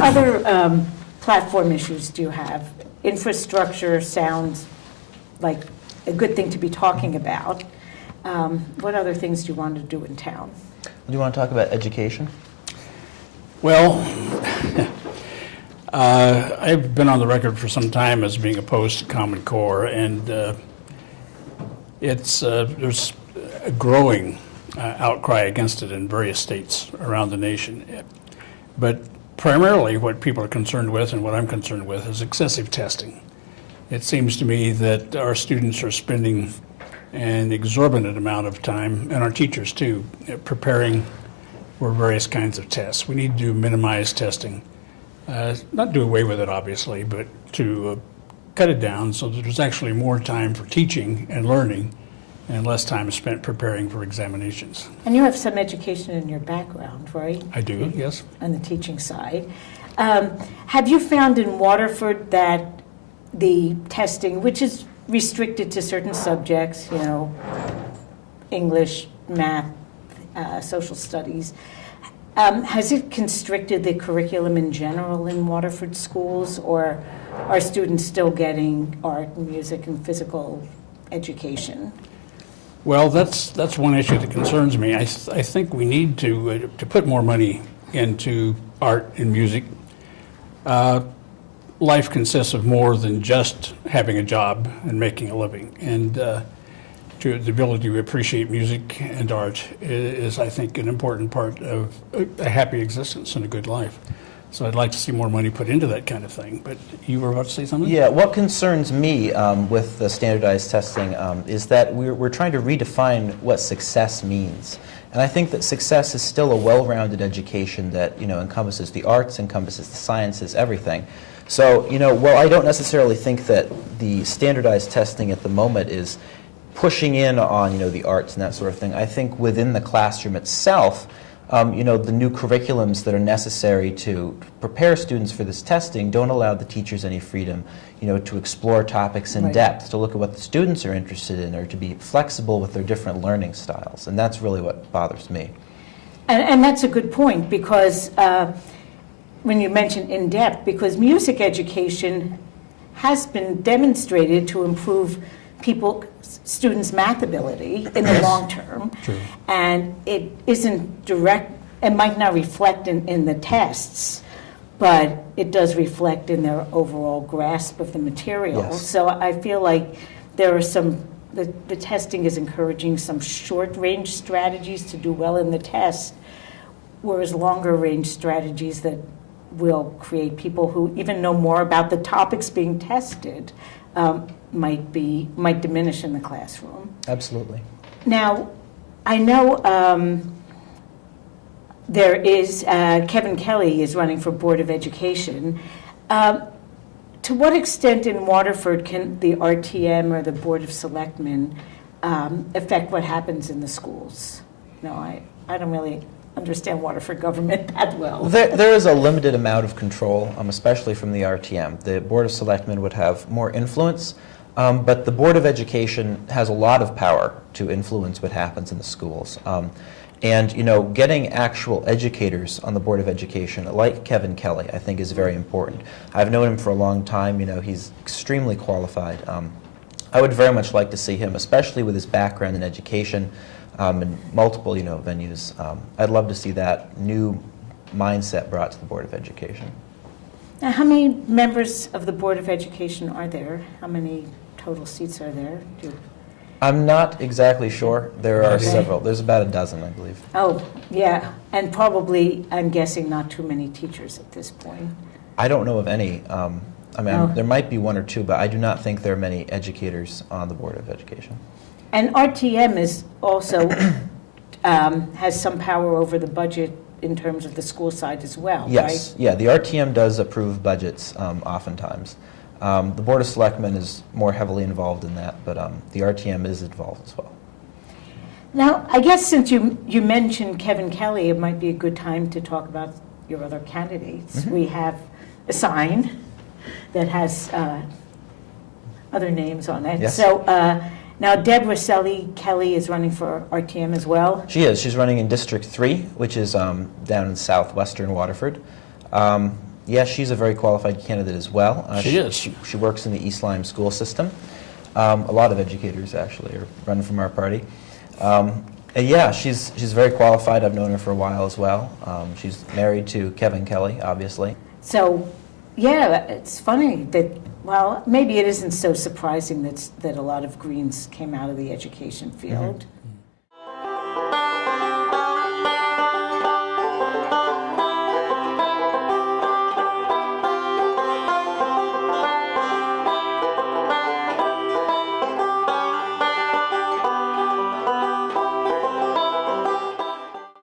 other platform issues do you have? Infrastructure sounds like a good thing to be talking about. What other things do you want to do in town? Do you want to talk about education? Well, I've been on the record for some time as being opposed to Common Core, and there's a growing outcry against it in various states around the nation. But primarily what people are concerned with, and what I'm concerned with, is excessive testing. It seems to me that our students are spending an exorbitant amount of time, and our teachers too, preparing for various kinds of tests. We need to minimize testing. Not do away with it, obviously, but to cut it down so that there's actually more time for teaching and learning and less time spent preparing for examinations. And you have some education in your background, right? I do, yes. On the teaching side. Have you found in Waterford that the testing, which is restricted to certain subjects, you know, English, math, social studies, has it constricted the curriculum in general in Waterford schools, or are students still getting art and music and physical education? Well, that's one issue that concerns me. I think we need to put more money into art and music. Life consists of more than just having a job and making a living, and the ability to appreciate music and art is, I think, an important part of a happy existence and a good life. So I'd like to see more money put into that kind of thing. But you were about to say something? Yeah, what concerns me with the standardized testing is that we're trying to redefine what success means. And I think that success is still a well-rounded education that, you know, encompasses the arts, encompasses the sciences, everything. So, you know, while I don't necessarily think that the standardized testing at the moment is pushing in on, you know, the arts and that sort of thing, I think within the classroom itself, you know, the new curriculums that are necessary to prepare students for this testing don't allow the teachers any freedom, you know, to explore topics in depth, to look at what the students are interested in, or to be flexible with their different learning styles. And that's really what bothers me. And that's a good point, because when you mention in depth, because music education has been demonstrated to improve students' math ability in the long term. True. And it isn't direct, it might not reflect in the tests, but it does reflect in their overall grasp of the material. Yes. So I feel like there are the testing is encouraging some short-range strategies to do well in the test, whereas longer-range strategies that will create people who even know more about the topics being tested might diminish in the classroom. Absolutely. Now, I know there is, Kevin Kelly is running for Board of Education. To what extent in Waterford can the RTM or the Board of Selectmen affect what happens in the schools? No, I don't really understand Waterford government that well. There is a limited amount of control, especially from the RTM. The Board of Selectmen would have more influence, but the Board of Education has a lot of power to influence what happens in the schools. And, you know, getting actual educators on the Board of Education, like Kevin Kelly, I think is very important. I've known him for a long time. You know, he's extremely qualified. I would very much like to see him, especially with his background in education, in multiple, you know, venues. I'd love to see that new mindset brought to the Board of Education. Now, how many members of the Board of Education are there? How many total seats are there? I'm not exactly sure. There are Okay. several. There's about a dozen, I believe. Oh, yeah, and probably, I'm guessing, not too many teachers at this point. I don't know of any. I mean, Oh. there might be one or two, but I do not think there are many educators on the Board of Education. And RTM is also has some power over the budget in terms of the school side as well, Yes, right? yeah, the RTM does approve budgets oftentimes. The Board of Selectmen is more heavily involved in that, but the RTM is involved as well. Now, I guess since you mentioned Kevin Kelly, it might be a good time to talk about your other candidates. Mm-hmm. We have a sign that has other names on it. Yes. So now Deb Rosselli Kelly is running for RTM as well. She is. She's running in District 3, which is down in southwestern Waterford. Yes, she's a very qualified candidate as well. She is. She works in the East Lyme school system. A lot of educators, actually, are running from our party. And yeah, she's very qualified. I've known her for a while as well. She's married to Kevin Kelly, obviously. So, yeah, it's funny that, well, maybe it isn't so surprising that a lot of Greens came out of the education field.